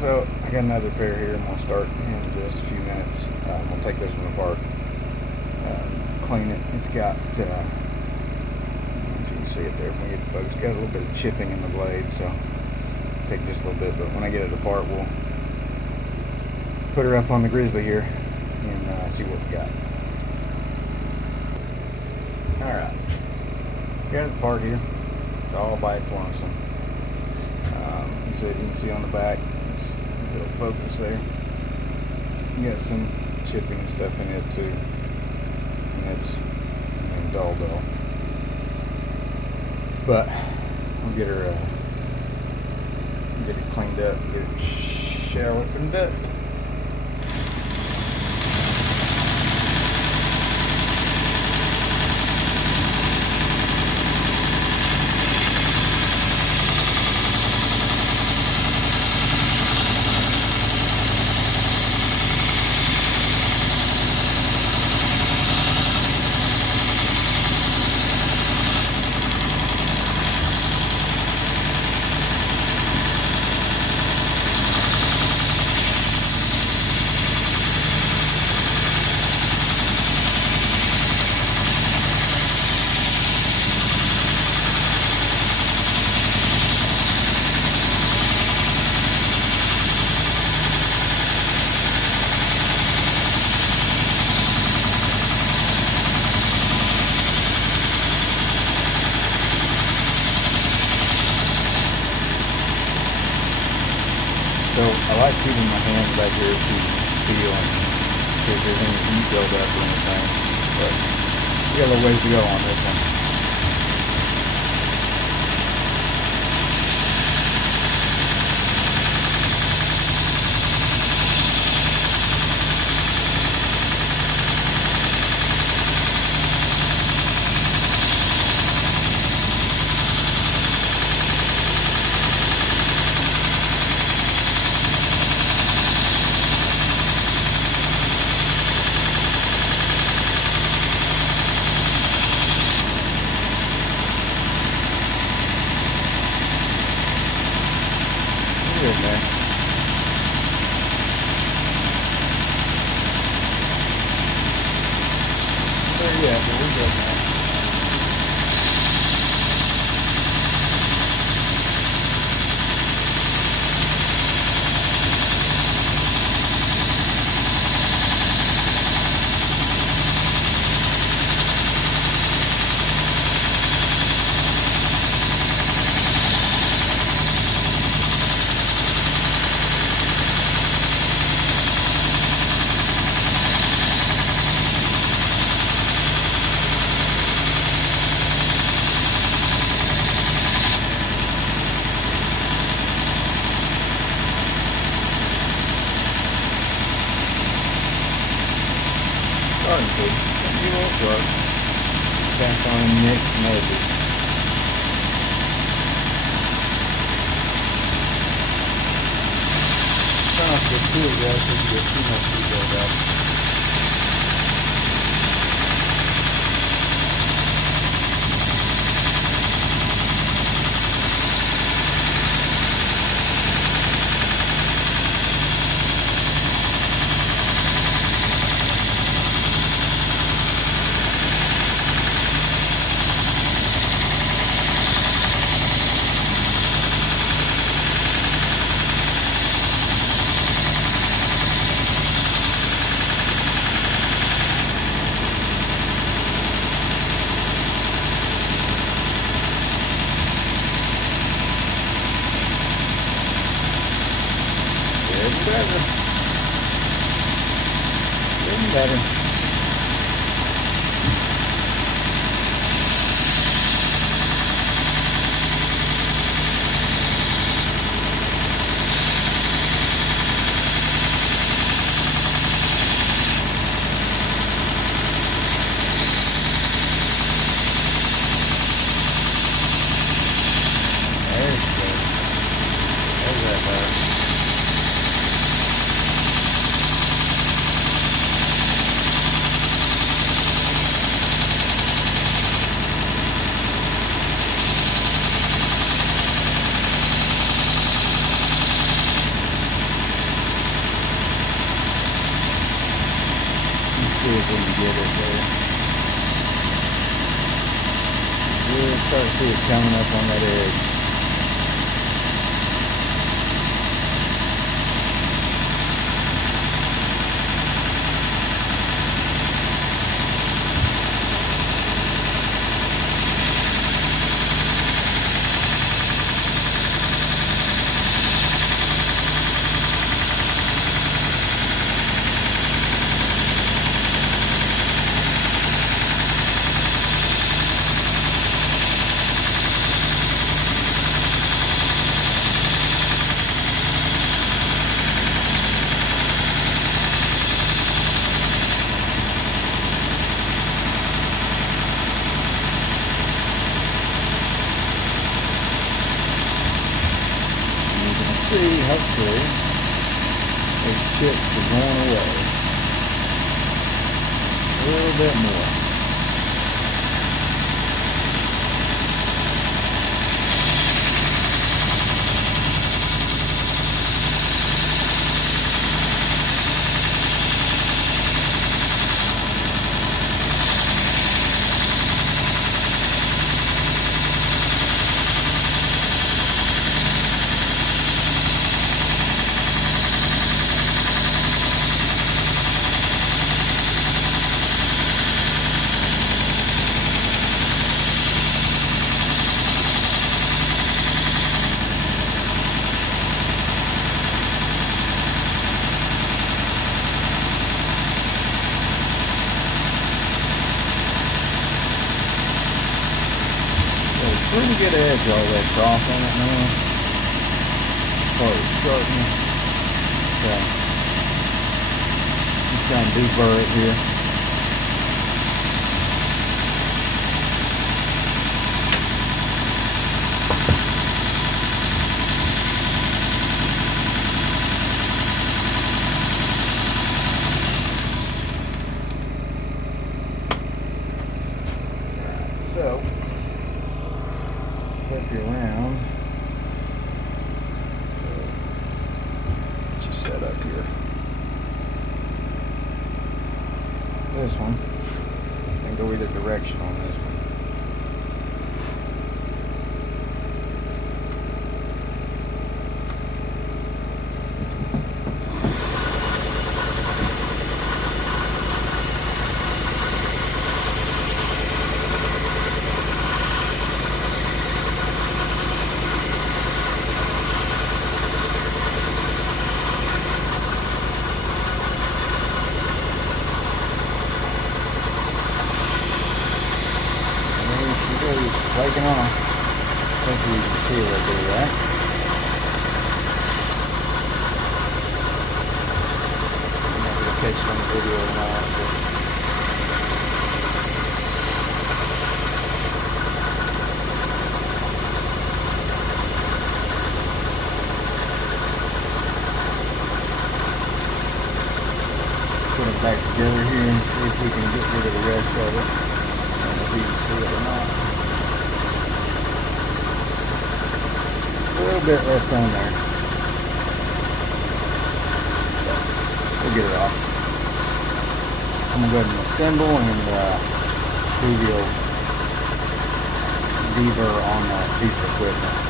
So I got another pair here. I'm gonna start in just a few minutes. I'm gonna take this one apart, clean it. It's got, if you can see it there, when you get the focus, got a little bit of chipping in the blade, so it'll take just a little bit. But when I get it apart, we'll put her up on the Grizzly here and see what we got. All right, got it apart here. It's all by its lonesome. So you can see on the back, a little focus there. You got some chipping and stuff in it too, and it's dull. But we'll get her, get it cleaned up, get it showered and up. So I like keeping my hands back here to feel and see if there's any heat build up or anything. But we got a little ways to go on this one. Good, man. There you have it. We're good, man. Starting to. You will work. Cast on Nick's noses. Try not to get too aggressive, you get too much heat build up. Getting better. Getting better. There she goes. There's that part. if we can get it there. Just start to see it coming up on that edge. See, hopefully, those chips are going away a little bit more. Pretty good edge all the way across on it now. As far as sharpness. So, just trying to deburr it here. Alright, so flip you around. Get you set up here. This one, and go either direction on this one. Flaking off. Hopefully you can see a little bit of that. I'm not going to catch it on the video or not, but put it back together here and see if we can get rid of the rest of it. I don't know if you can see it or not. A little bit left on there. We'll get it off. I'm going to go ahead and assemble and do the old deburr on that piece of equipment.